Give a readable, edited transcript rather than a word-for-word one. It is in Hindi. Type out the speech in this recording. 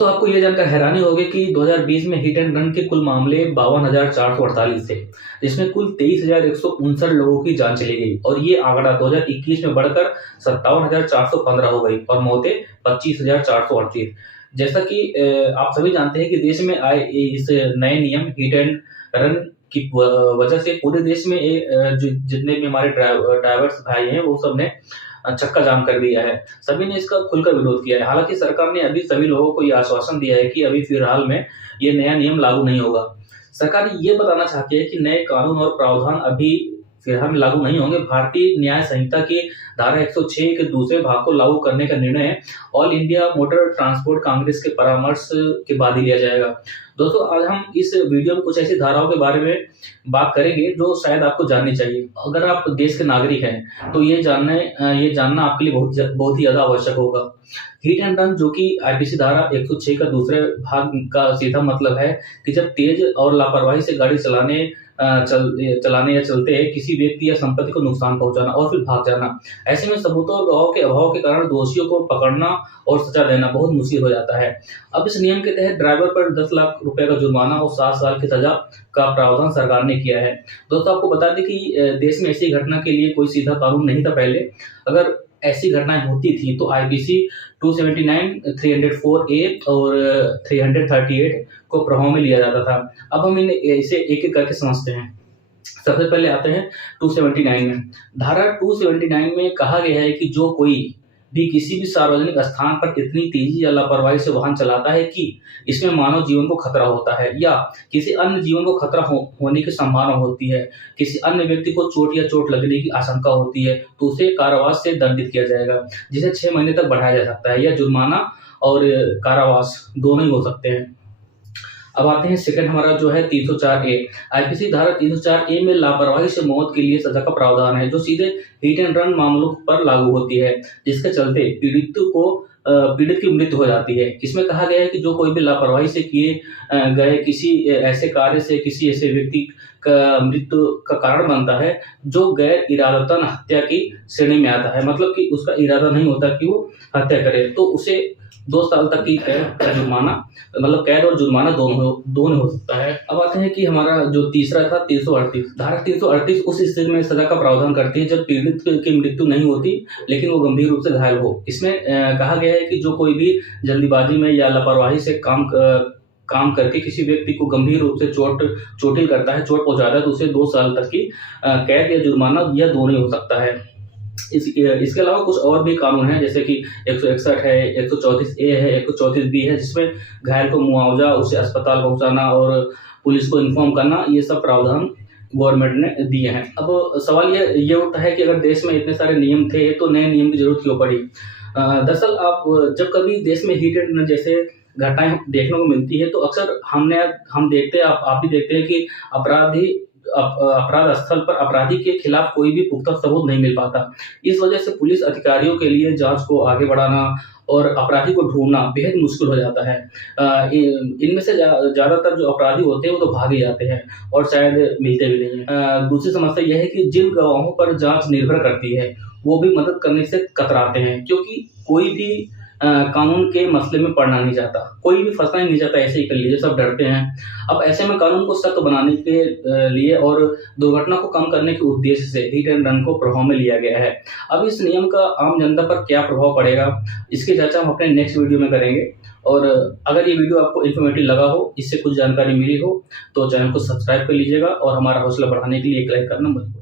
तो आपको ये जानकर हैरानी होगी कि 2020 में हिट एंड रन के कुल मामले 52,448 थे, जिसमें कुल 23,159 लोगों की जान चली गई और ये आंकड़ा 2021 में बढ़कर 57,415 हो गई और मौतें 25,438। जैसा कि आप सभी जानते हैं कि देश में आए इस नए नियम हिट एंड रन की वजह से पूरे देश में जितने भी हमारे ड्राइवर्स भाई हैं वो सब ने चक्का जाम कर दिया है। सभी ने इसका खुलकर विरोध किया है। हालांकि सरकार ने अभी सभी लोगों को ये आश्वासन दिया है कि अभी फिलहाल में ये नया नियम लागू नहीं होगा। सरकार ये बताना चाहती है कि नए कानून और प्रावधान अभी फिलहाल में लागू नहीं होंगे। भारतीय न्याय संहिता की धारा 106 के दूसरे भाग को लागू करने का निर्णय all India motor transport Congress के परामर्श के बाद ही लिया जाएगा। दोस्तों, आज हम इस वीडियो में कुछ ऐसी धाराओं के बारे में बात करेंगे जो शायद आपको जाननी चाहिए। अगर आप देश के नागरिक हैं तो ये जानना आपके लिए बहुत ही ज्यादा आवश्यक होगा। हिट एंड रन, जो कि आईपीसी धारा 106 का दूसरे भाग का सीधा मतलब है कि जब तेज और लापरवाही से गाड़ी चलाने या चलते किसी व्यक्ति या संपत्ति को नुकसान पहुंचाना और फिर भाग जाना। ऐसे में सबूतों और गवाहों के अभाव के कारण दोषियों को पकड़ना और सजा देना बहुत मुश्किल हो जाता है। अब इस नियम के तहत ड्राइवर पर 10 लाख रुपए का जुर्माना और 7 साल की सजा का प्रावधान सरकार ने किया है। दोस्तों, आपको बता दें कि देश में ऐसी घटना के लिए कोई सीधा कानून नहीं था पहले। अगर ऐसी घटनाएं होती थी तो आईपीसी 279, 304A और 338 को प्रभाव में लिया जाता था। अब हम इसे एक एक करके समझते हैं। सबसे पहले आते हैं 279 में। धारा 279 में कहा गया है कि जो कोई भी किसी भी सार्वजनिक स्थान पर इतनी तेजी या लापरवाही से वाहन चलाता है कि इसमें मानव जीवन को खतरा होता है या किसी अन्य जीवन को खतरा होने की संभावना होती है, किसी अन्य व्यक्ति को चोट या चोट लगने की आशंका होती है, तो उसे कारावास से दंडित किया जाएगा, जिसे 6 महीने तक बढ़ाया जा सकता है या जुर्माना और कारावास दोनों ही हो सकते हैं। अब आते हैं सेकंड हमारा जो है 304A। आईपीसी धारा 304A में लापरवाही से मौत के लिए सजा का प्रावधान है, जो सीधे हिट एंड रन मामलों पर लागू होती है, जिसके चलते पीड़ित की मृत्यु हो जाती है। इसमें कहा गया है कि जो कोई भी लापरवाही से किए गए किसी ऐसे कार्य से किसी ऐसे व्यक्ति का मृत्यु का कारण बनता है जो गैर इरादतन हत्या की श्रेणी में आता है, मतलब कि उसका इरादा नहीं होता कि वो हत्या करे, तो उसे 2 साल तक की कैद और जुर्माना दोनों हो सकता है। अब आते हैं कि हमारा जो तीसरा था 338। धारा 338 उस स्थिति में सजा का प्रावधान करती है जब पीड़ित की मृत्यु नहीं होती लेकिन वो गंभीर रूप से घायल हो। इसमें कहा गया है कि जो कोई भी जल्दीबाजी में या लापरवाही से काम करके किसी व्यक्ति को गंभीर रूप से चोटिल करता है, चोट पहुंचाता है, तो उसे 2 साल तक की कैद या जुर्माना या दोनों ही हो सकता है। इसके अलावा कुछ और भी कानून हैं, जैसे कि 161 है, 134A है, 134B है, जिसमें घायल को मुआवजा, उसे अस्पताल पहुंचाना और पुलिस को इन्फॉर्म करना, ये सब प्रावधान गवर्नमेंट ने दिए हैं। अब सवाल ये उठता है कि अगर देश में इतने सारे नियम थे तो नए नियम की जरूरत क्यों पड़ी। दरअसल आप जब कभी देश में हिट एंड रन जैसे घटनाएं देखने को मिलती है तो अक्सर हम देखते हैं, आप भी देखते हैं कि अपराध स्थल पर अपराधी के खिलाफ कोई भी पुख्ता सबूत नहीं मिल पाता। इस वजह से पुलिस अधिकारियों के लिए जांच को आगे बढ़ाना और अपराधी को ढूंढना बेहद मुश्किल हो जाता है। इनमें से ज्यादातर जो अपराधी होते हैं वो तो भाग ही जाते हैं और शायद मिलते भी नहीं है। दूसरी समस्या यह है कि जिन गवाहों पर जांच निर्भर करती है वो भी मदद करने से कतराते हैं, क्योंकि कोई भी कानून के मसले में पड़ना नहीं चाहता, कोई भी फंसना नहीं चाहता, ऐसे ही कर लीजिए, सब डरते हैं। अब ऐसे में कानून को सख्त बनाने के लिए और दुर्घटना को कम करने के उद्देश्य से हिट एंड रन को प्रभाव में लिया गया है। अब इस नियम का आम जनता पर क्या प्रभाव पड़ेगा, इसकी चर्चा हम अपने नेक्स्ट वीडियो में करेंगे। और अगर ये वीडियो आपको इन्फॉर्मेटिव लगा हो, इससे कुछ जानकारी मिली हो, तो चैनल को सब्सक्राइब कर लीजिएगा और हमारा हौसला बढ़ाने के लिए एक लाइक करना मत भूलिएगा।